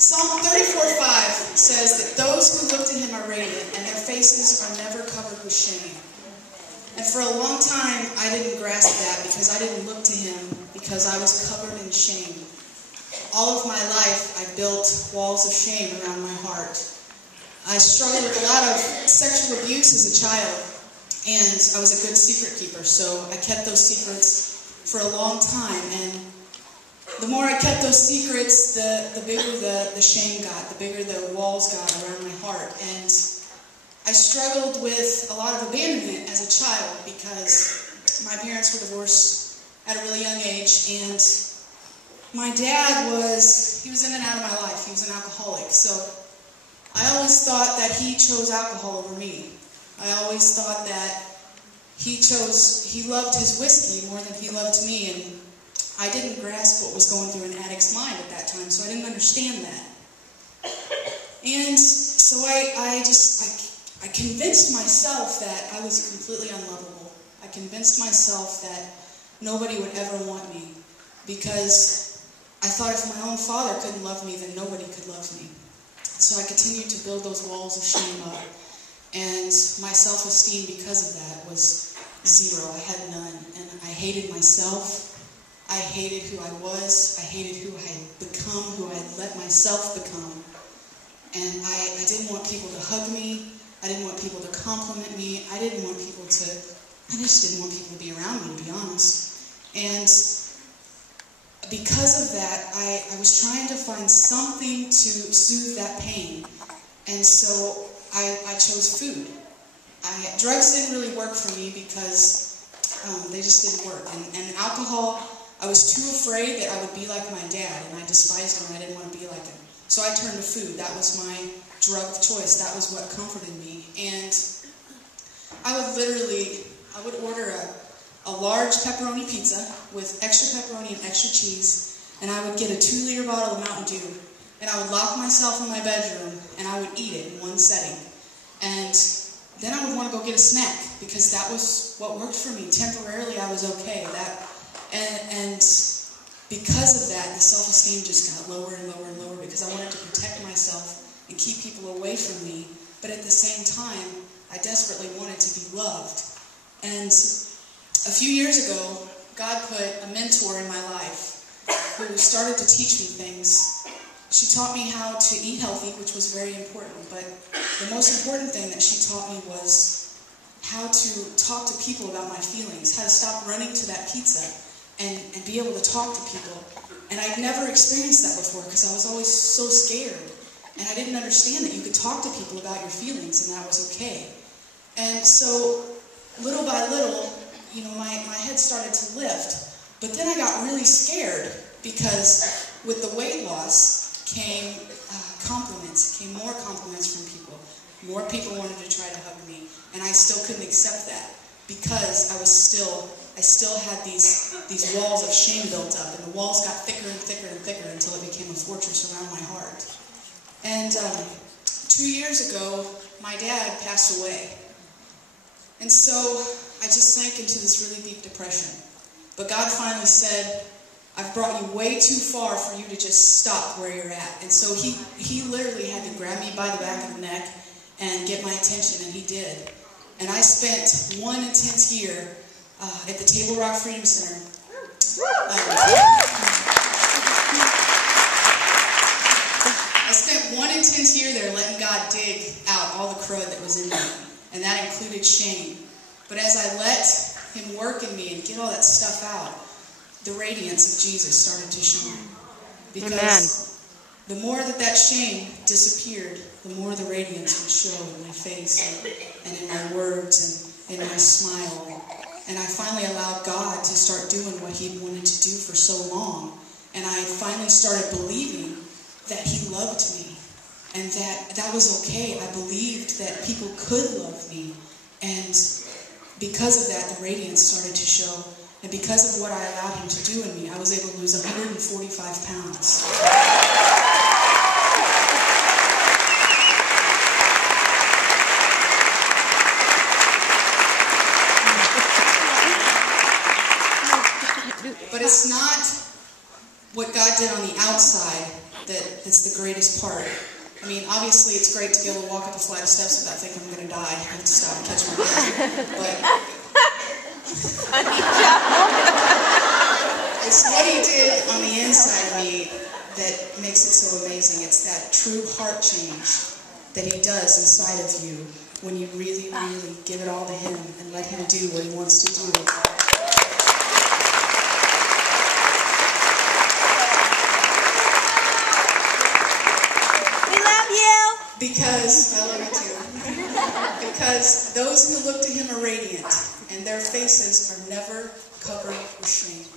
Psalm 34:5 says that those who look to him are radiant, and their faces are never covered with shame. And for a long time, I didn't grasp that because I didn't look to him because I was covered in shame. All of my life, I built walls of shame around my heart. I struggled with a lot of sexual abuse as a child, and I was a good secret keeper, so I kept those secrets for a long time. And the more I kept those secrets, the bigger the shame got, the bigger the walls got around my heart. And I struggled with a lot of abandonment as a child because my parents were divorced at a really young age, and my dad he was in and out of my life. He was an alcoholic, so I always thought that he chose alcohol over me. I always thought that he loved his whiskey more than he loved me, and I didn't grasp what was going through an addict's mind at that time, so I didn't understand that. And so I convinced myself that I was completely unlovable. I convinced myself that nobody would ever want me because I thought if my own father couldn't love me, then nobody could love me. So I continued to build those walls of shame up, and my self-esteem because of that was zero. I had none, and I hated myself. I hated who I was. I hated who I had become, who I had let myself become. And I didn't want people to hug me. I didn't want people to compliment me. I just didn't want people to be around me, to be honest. And because of that, I was trying to find something to soothe that pain. And so I chose food. Drugs didn't really work for me because they just didn't work. And alcohol, I was too afraid that I would be like my dad, and I despised him, and I didn't want to be like him. So I turned to food. That was my drug of choice. That was what comforted me. And I would order a large pepperoni pizza with extra pepperoni and extra cheese, and I would get a 2-liter bottle of Mountain Dew, and I would lock myself in my bedroom, and I would eat it in one setting. And then I would want to go get a snack, because that was what worked for me. Temporarily, I was okay. And because of that, the self-esteem just got lower and lower and lower, because I wanted to protect myself and keep people away from me. But at the same time, I desperately wanted to be loved. And a few years ago, God put a mentor in my life who started to teach me things. She taught me how to eat healthy, which was very important. But the most important thing that she taught me was how to talk to people about my feelings, how to stop running to that pizza and be able to talk to people. And I'd never experienced that before because I was always so scared. And I didn't understand that you could talk to people about your feelings and that was okay. And so, little by little, my head started to lift. But then I got really scared because with the weight loss came compliments, came more compliments from people. More people wanted to try to hug me. And I still couldn't accept that because I still had these walls of shame built up, and the walls got thicker and thicker and thicker until it became a fortress around my heart. And 2 years ago, my dad passed away. And so I just sank into this really deep depression. But God finally said, I've brought you way too far for you to just stop where you're at. And so he literally had to grab me by the back of the neck and get my attention, and he did. And I spent one intense year at the Table Rock Freedom Center. I spent one intense year there letting God dig out all the crud that was in me, and that included shame. But as I let him work in me and get all that stuff out, the radiance of Jesus started to shine. Because the more that shame disappeared, the more the radiance would show in my face and in my words and in my smile. And I finally allowed God to start doing what he wanted to do for so long. And I finally started believing that he loved me and that was okay. I believed that people could love me. And because of that, the radiance started to show. And because of what I allowed him to do in me, I was able to lose 145 pounds. But it's not what God did on the outside that's the greatest part. I mean, obviously it's great to be able to walk up a flight of steps without thinking I'm going to die. I have to stop and catch my breath. But it's what he did on the inside of me that makes it so amazing. It's that true heart change that he does inside of you when you really, really give it all to him and let him do what he wants to do. Because, I love you too, because those who look to him are radiant, and their faces are never covered with shame.